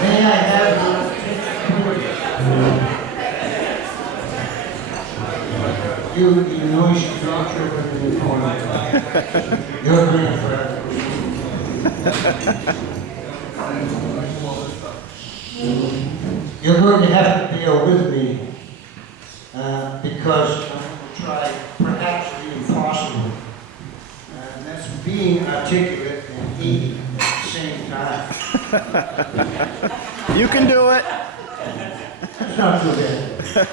May I have you noisy doctor in the corner. Your grandfather. You're going to have to bear with me because I'm going to try perhaps the impossible. And that's being articulate and eating at the same time. You can do it. That's not too bad.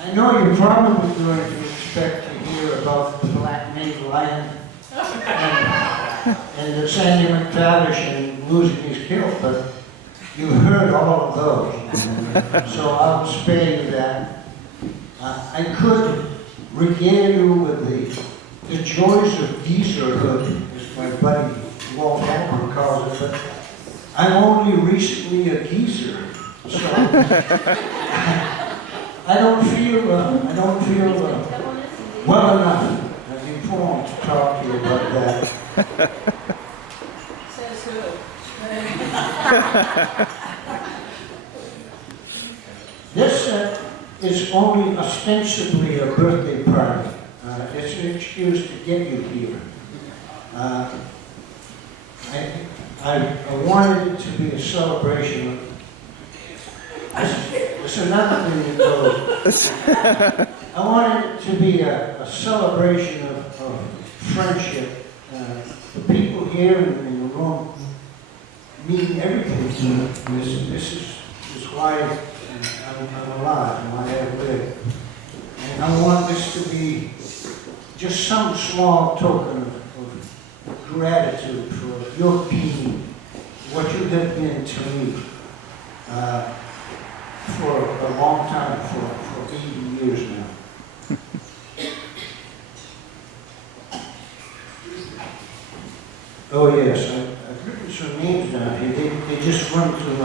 I know you're probably going to expect to hear about the black made lion and the Sandy McTavish and losing his kilt, but you heard all of those. So I'll spare you that. I could regale you with the joys of geezerhood, as my buddy Walt Fuller calls it, but I'm only recently a geezer, so I don't feel well enough informed to talk to you about that. Says who? This is only ostensibly a birthday party. It's an excuse to get you here. I wanted it to be a celebration of. It's another thing that goes. I wanted it to be a celebration of friendship. The people here in the room mean everything to me. This is why I'm alive and why I live. And I want this to be just some small token of gratitude for your being what you have been to me for a long time, for 80 years now. Oh yes, I've written some names down here. They just run through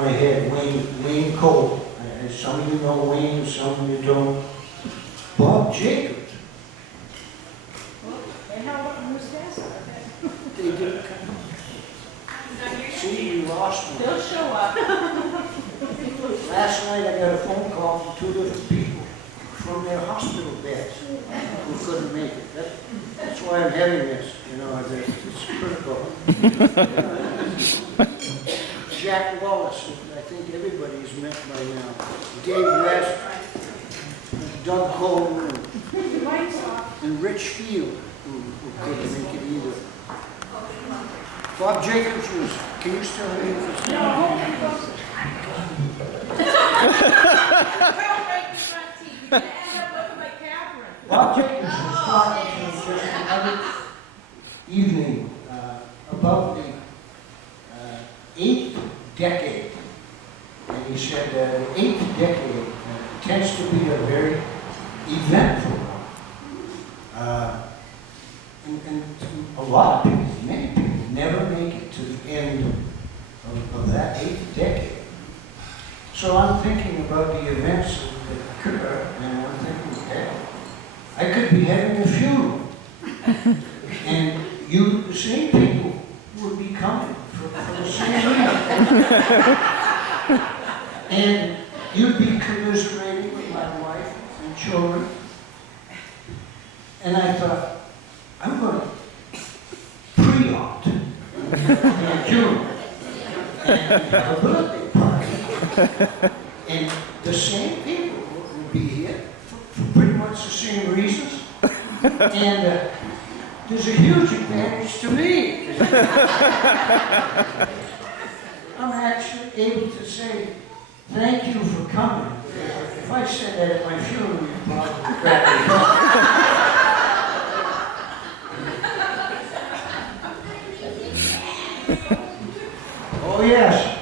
my head. Wayne Cole. Some of you know Wayne, some of you don't. Bob Jacobs. And how about Mustafa? They did come. See, you lost me. They'll show up. Last night I got a phone call from two different people from their hospital beds who couldn't make it. That's why I'm having this, you know, it's critical. Jack Wallace, I think everybody's met by now. Dave West, Doug Cole, and Rich Field, who couldn't make it either. Bob Jacobs was, can you still hear this? No. Bob Jacobs was talking to just the other evening about the 8th decade. And he said the 8th decade tends to be a very eventful one. And a lot of people, many people, never make it to the end of that 8th decade. So I'm thinking about the events that occur, and I'm thinking, hey, I could be having a funeral, and you, the same people, would be coming for the same reason. And you'd be commiserating with my wife and children. And I thought, I'm going to pre-opt a funeral and have a birthday party. And the same people will be here for pretty much the same reasons. And there's a huge advantage to me. I'm actually able to say, thank you for coming. If I said that at my funeral, you'd probably crack me up. Oh yes,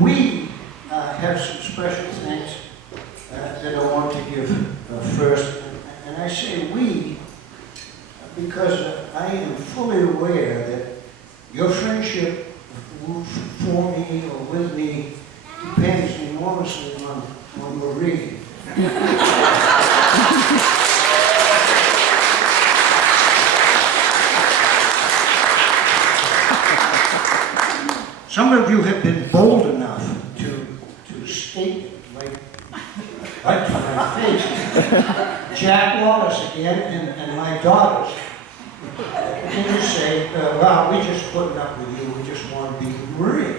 we have some special thanks that I want to give first. And I say we because I am fully aware that your friendship for me or with me depends enormously on Marie. Some of you have been bold enough to state it, like right to my face. Jack Wallace again and my daughters. They just say, well, we're just putting up with you, we just want to be with Marie.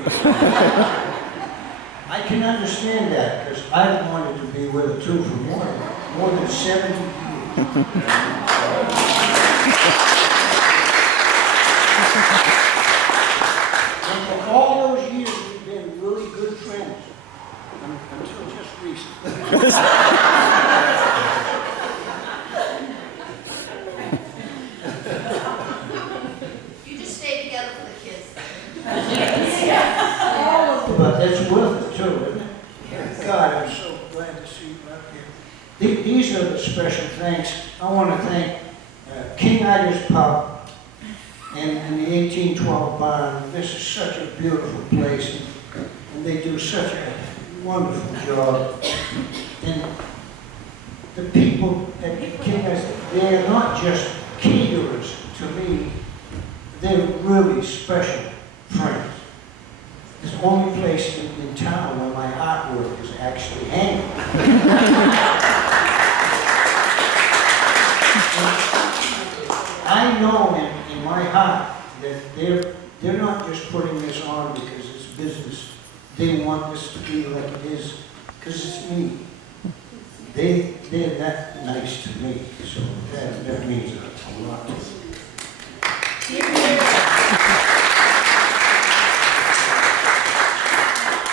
I can understand that, because I've wanted to be with her too for more than 70 years. And for all those years, we've been really good friends, until just recently. You just stay together for the kids. But that's worth it too, isn't it? God, I'm so glad to see you up here. These are the special thanks. I want to thank King Ida's Pub and the 1812 Barn. This is such a beautiful place, and they do such a wonderful job. And the people at King Ida's, they're not just caterers to me, they're really special friends. It's the only place in town where my artwork is actually hanging. I know in my heart that they're not just putting this on because it's business. They want this to be like it is because it's me. They're that nice to me, so that means a lot to me.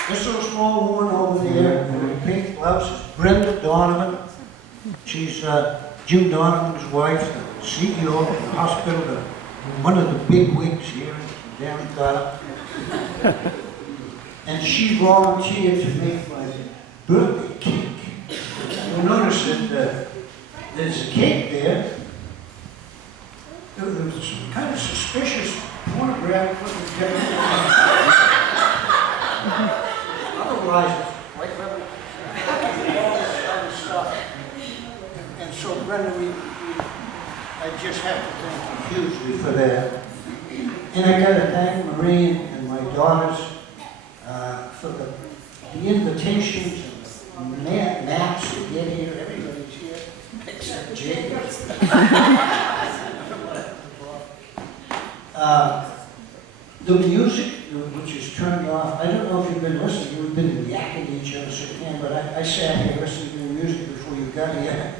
This little small woman over there in the pink blouse is Brenda Donovan. She's Jim Donovan's wife, the CEO of the hospital, one of the big wigs here in Damariscotta. And she volunteered to make my birthday cake. You'll notice that there's a cake there. There was some kind of suspicious pornographic looking cake. Otherwise, like all this other stuff. And so, Brenda, I just have to thank you hugely for that. And I got to thank Marie and my daughters for the invitations and the maps to get here. Everybody's here, except Jacob. The music, which is turned off, I don't know if you've been listening, we've been yakking to each other so you can, but I sat here listening to the music before you got here,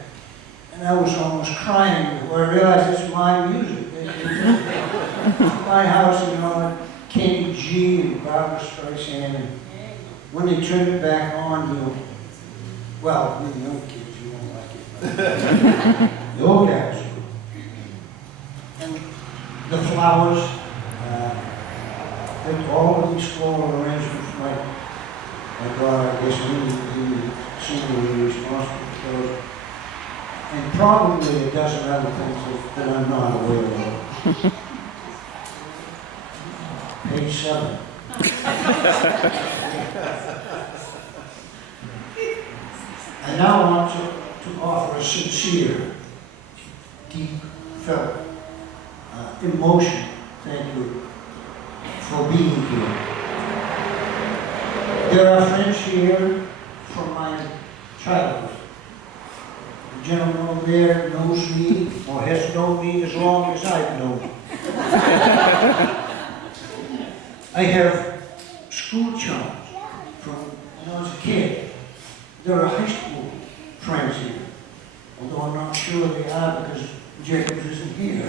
and I was almost crying before I realized it's my music. It's my house, you know, Kenny G and Barbara Streisand, and when they turned it back on, you know, well, you young kids, you won't like it, but the old guys do. And the flowers, all of these floral arrangements, my daughter, I guess, really singularly responsible for those. And probably a dozen other things that I'm not aware of. Page 7. I now want to offer a sincere, deep felt emotion. Thank you for being here. There are friends here from my childhood. The gentleman over there knows me, or has known me as long as I've known him. I have school chums from when I was a kid. There are high school friends here, although I'm not sure they are because Jacob isn't here.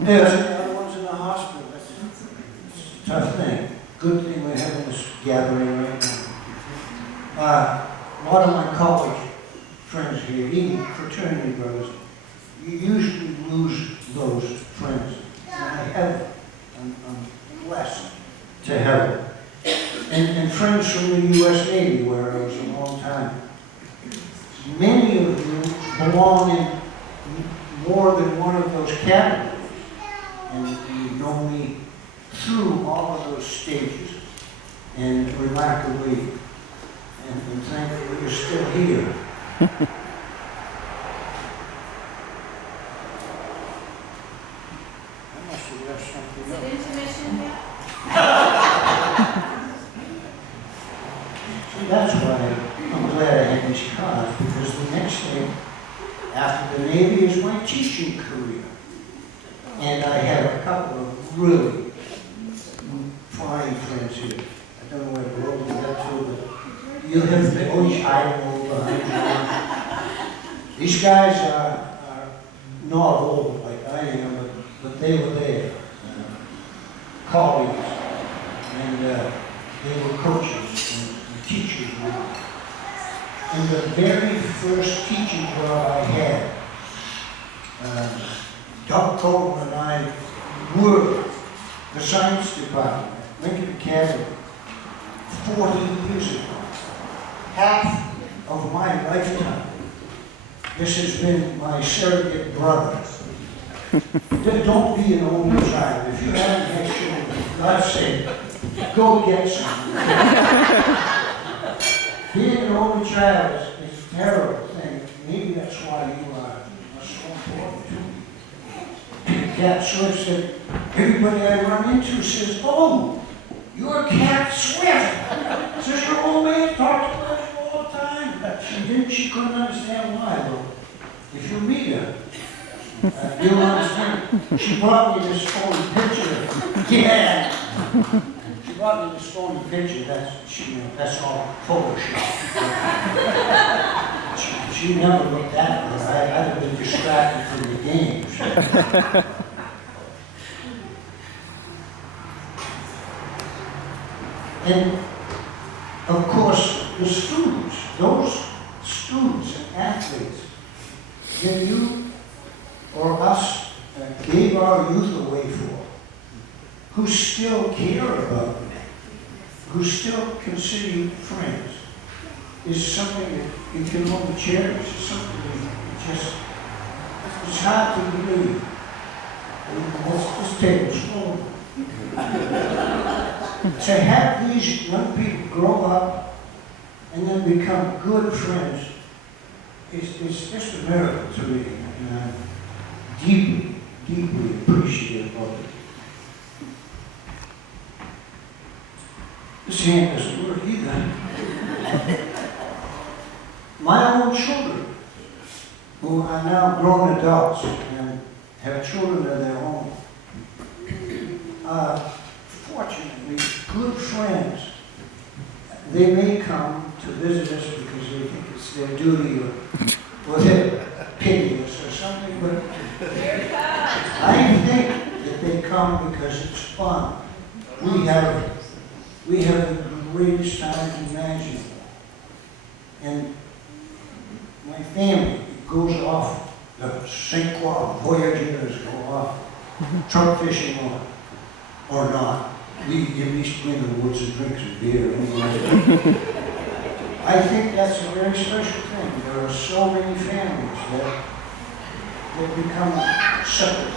There's the other ones in the hospital. That's a tough thing. Good thing we're having this gathering right now. A lot of my college friends here, even fraternity brothers, you usually lose those friends. And I have them. I'm blessed to have them. And friends from the U.S. Navy, where I was a long time. Many of you belong in more than one of those categories. And you've known me through all of those stages, and remarkably, and thankfully you're still here. I must have you have something Is else? it intermission yet? See, that's why I'm glad I had these cards, because the next thing after the Navy is my teaching career. And I have a couple of really fine friends here. I don't know where the road led to, but you have the orange idol behind you. These guys are not old like I am, but they were there, colleagues, and they were coaches and teachers. And the very first teaching job I had, Doug Colton and I were the science department at Lincoln Academy 40 years ago. Half of my lifetime, this has been my surrogate brother. Don't be an only child. If you haven't had children, God's sake, go get some. Being an only child is a terrible thing. Maybe that's why you are so important to me. Cat Swift said, everybody I run into says, oh, you're Cat Swift. Says your old man talks about you all the time. She couldn't understand why, though. If you meet her, you'll understand. She brought me this phony picture. Yeah. She brought me this phony picture. That's all Photoshop. She never looked at me. I'd have been distracted from the game. And of course, the students, those students and athletes that you or us gave our youth away for, who still care about you, who still consider you friends, is something that you can only cherish. It's something that it's hard to believe. Let's take it slow. To have these young people grow up and then become good friends is just a miracle to me. And I'm deeply, deeply appreciative of it. This hand doesn't work either. My own children, who are now grown adults and have children of their own, are fortunately good friends. They may come to visit us because they think it's their duty or they're pity us or something, but I think that they come because it's fun. We have the greatest time imaginable. And my family goes off, the St. Croix Voyagers go off, trout fishing or not. We at least go in the woods and drink some beer anyway. I think that's a very special thing. There are so many families that become separate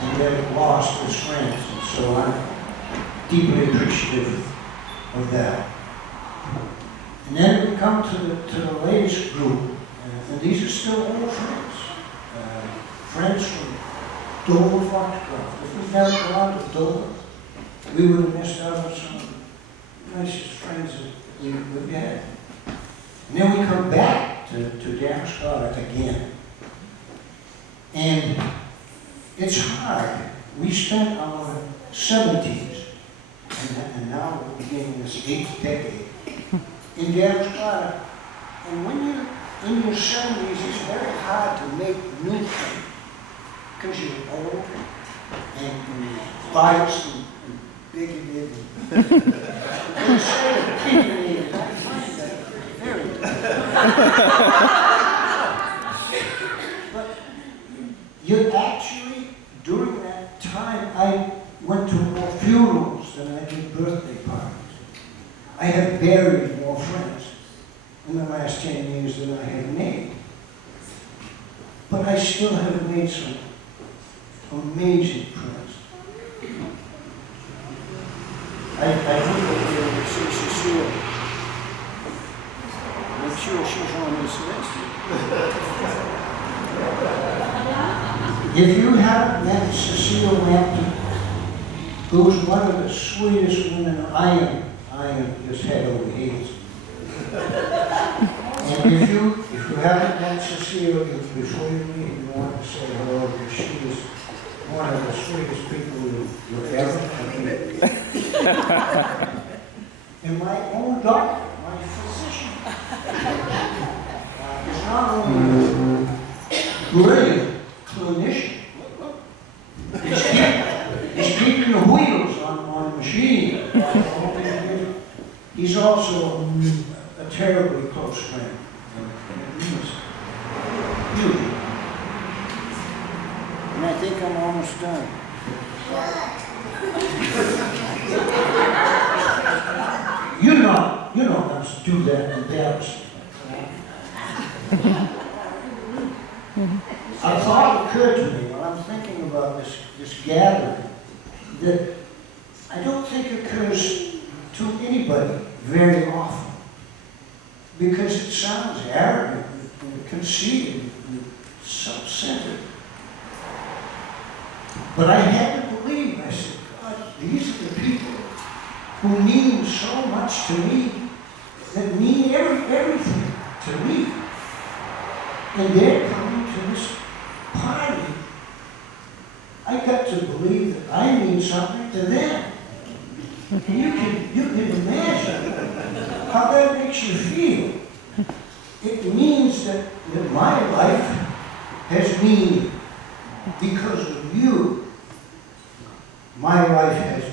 and get lost as friends. And so I'm deeply appreciative of that. And then we come to the latest group, and these are still old friends. Friends from Dover, Foxcroft. If we've never gone to Dover, we would have missed out on some of the nicest friends that we've had. And then we come back to Damariscotta again. And it's hard. We spent our 70s, and now we're beginning this 8th decade, in Damariscotta. And when you're in your 70s, it's very hard to make new friends, because you're old and biased and bigoted. Instead of opinionated, I find that very But you actually, during that time, I went to more funerals than I did birthday parties. I have buried more friends in the last 10 years than I have made. But I still have made some amazing friends. I think that we see Cecile. I'm sure she's on this list. If you haven't met Cecile Lampton, who's one of the sweetest women I am just head over heels. And if you haven't met Cecile, before you leave, you want to say hello, because she is one of the sweetest people you'll ever meet. And my own doctor, my physician, is not only a brilliant clinician, he's keeping the wheels on the machine. He's also a terribly close friend. He's huge. And I think I'm almost done. You know how to do that in Dallas. A thought occurred to me while I'm thinking about this gathering that I don't think occurs to anybody very often, because it sounds arrogant and conceited and self-centered. But I had to believe, I said, God, these are the people who mean so much to me, that mean everything to me. And they're coming to this party. I got to believe that I mean something to them. And you can imagine how that makes you feel. It means that my life has meaning because of you. My life has